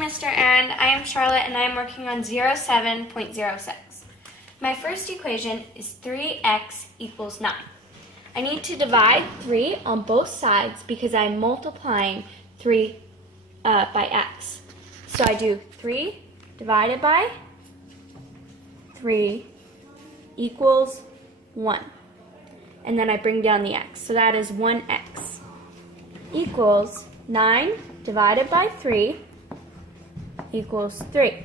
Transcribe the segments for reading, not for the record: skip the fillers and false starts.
Mr. And I am Charlotte and I am working on 07.06. My first equation is 3x equals 9. I need to divide 3 on both sides because I'm multiplying 3 by x. So I do 3 divided by 3 equals 1. And then I bring down the x. So that is 1x equals 9 divided by 3 equals 3.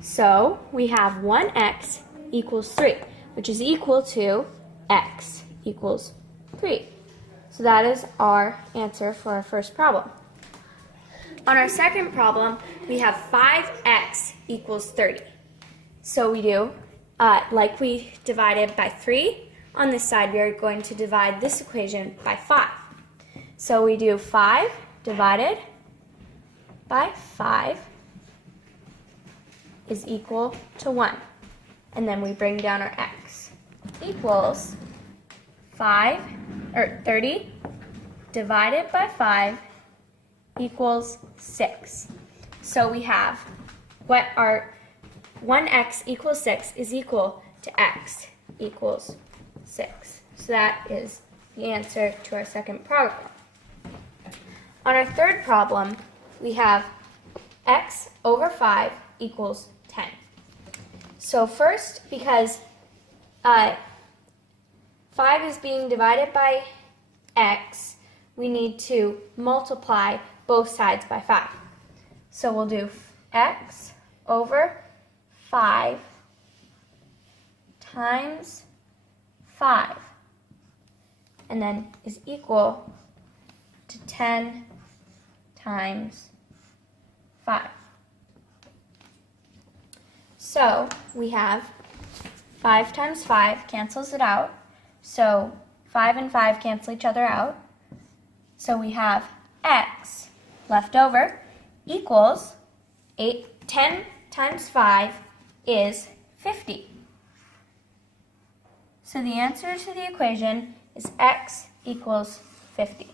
So we have 1x equals 3, which is equal to x equals 3. So that is our answer for our first problem. On our second problem, we have 5x equals 30. So we do, like we divided by 3, on this side we are going to divide this equation by 5. So we do 5 divided by 5 is equal to 1. And then we bring down our x equals 30 divided by 5 equals 6. So we have what our 1x equals 6 is equal to x equals 6. So that is the answer to our second problem. On our third problem, we have x over 5 equals 10. So first, because 5 is being divided by x, we need to multiply both sides by 5. So we'll do x over 5 times 5, and then is equal to 10 times 5. So we have 5 times 5 cancels it out. So 5 and 5 cancel each other out. So we have x left over equals 10 times 5 is 50. So the answer to the equation is x equals 50.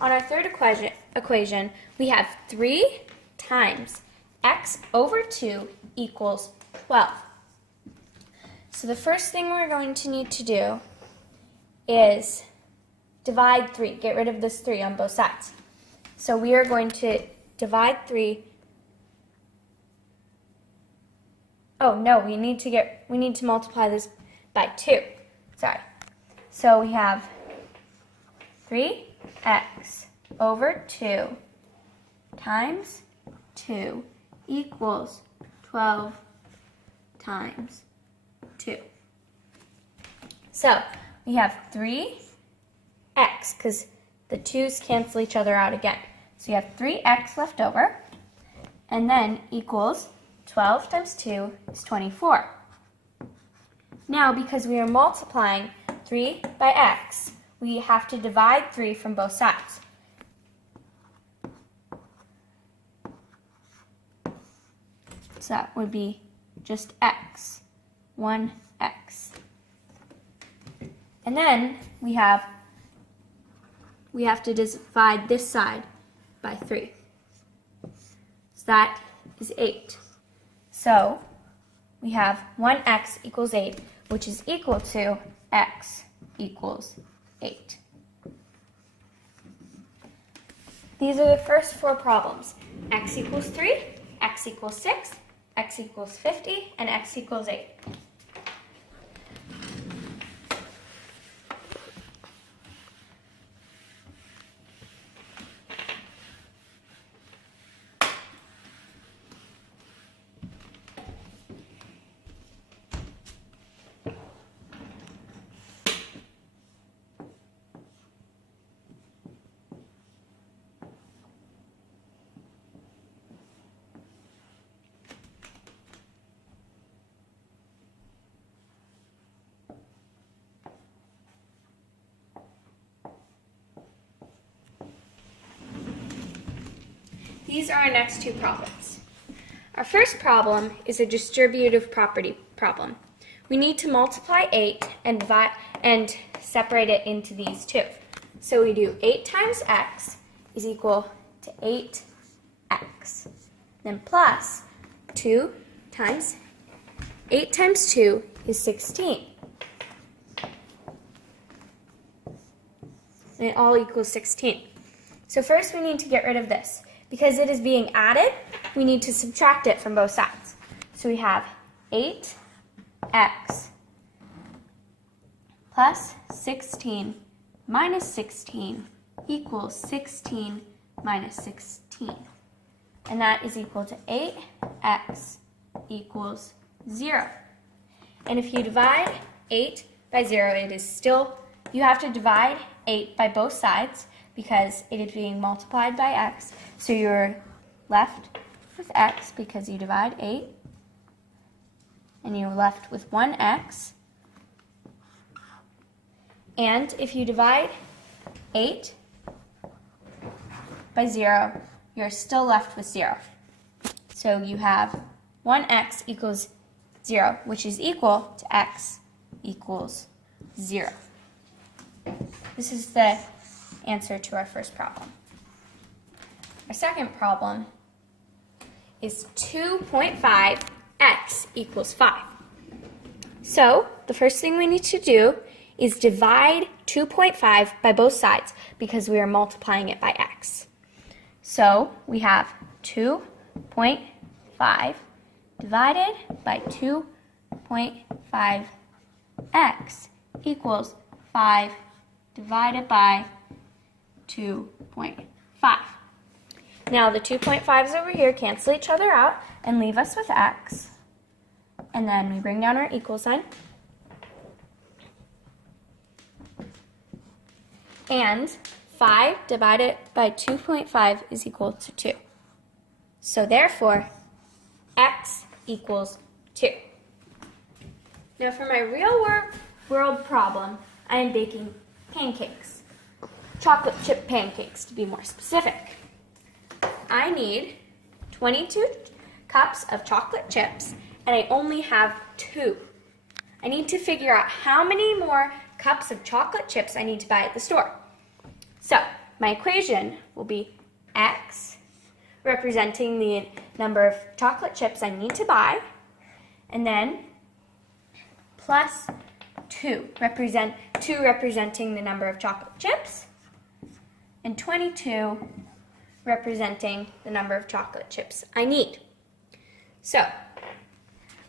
On our third equation, we have 3 times x over 2 equals 12. So the first thing we're going to need to do is divide 3. Get rid of this 3 on both sides. So we are going to divide 3. Oh no, we need to multiply this by 2. Sorry. So we have 3x over 2 times 2 equals 12 times 2. So we have 3x, because the 2's cancel each other out again. So you have 3x left over, and then equals 12 times 2 is 24. Now, because we are multiplying 3 by x, we have to divide 3 from both sides. So that would be just x, 1x. And then we have to divide this side by 3. So that is 8. So we have 1x equals 8, which is equal to x equals 8. These are the first 4 problems. X equals 3, x equals 6, x equals 50, and x equals 8. These are our next 2 problems. Our first problem is a distributive property problem. We need to multiply 8 and separate it into these 2. So we do 8 times x is equal to 8 x. Then plus 2 times 8 times 2 is 16. And it all equals 16. So first we need to get rid of this. Because it is being added, we need to subtract it from both sides. So we have 8x plus 16 minus 16 equals 16 minus 16. And that is equal to 8x equals 0. And if you divide 8 by 0, it is still, you have to divide 8 by both sides because it is being multiplied by x. So you're left with x because you divide 8. And you're left with 1x. And if you divide 8 by 0, you're still left with 0. So you have 1x equals 0, which is equal to x equals 0. This is the answer to our first problem. Our second problem is 2.5x equals 5. So the first thing we need to do is divide 2.5 by both sides because we are multiplying it by x. So we have 2.5 divided by 2.5x equals 5 divided by 2.5. Now the 2.5's over here cancel each other out and leave us with x. And then we bring down our equal sign. And 5 divided by 2.5 is equal to 2. So therefore, x equals 2. Now for my real world problem, I am baking pancakes. Chocolate chip pancakes, to be more specific. I need 22 cups of chocolate chips, and I only have 2. I need to figure out how many more cups of chocolate chips I need to buy at the store. So, my equation will be x, representing the number of chocolate chips I need to buy, and then plus 2 representing the number of chocolate chips, and 22 representing the number of chocolate chips I need. So,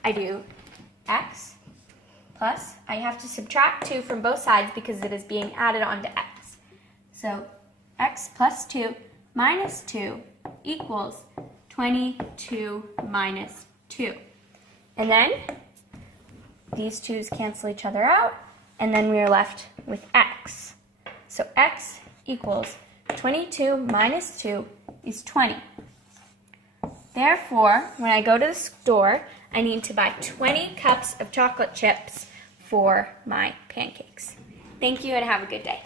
I do x plus, I have to subtract 2 from both sides because it is being added onto x. So, x plus 2 minus 2 equals 22 minus 2. And then these 2's cancel each other out, and then we are left with x. So x equals 22 minus 2 is 20. Therefore, when I go to the store, I need to buy 20 cups of chocolate chips for my pancakes. Thank you and have a good day.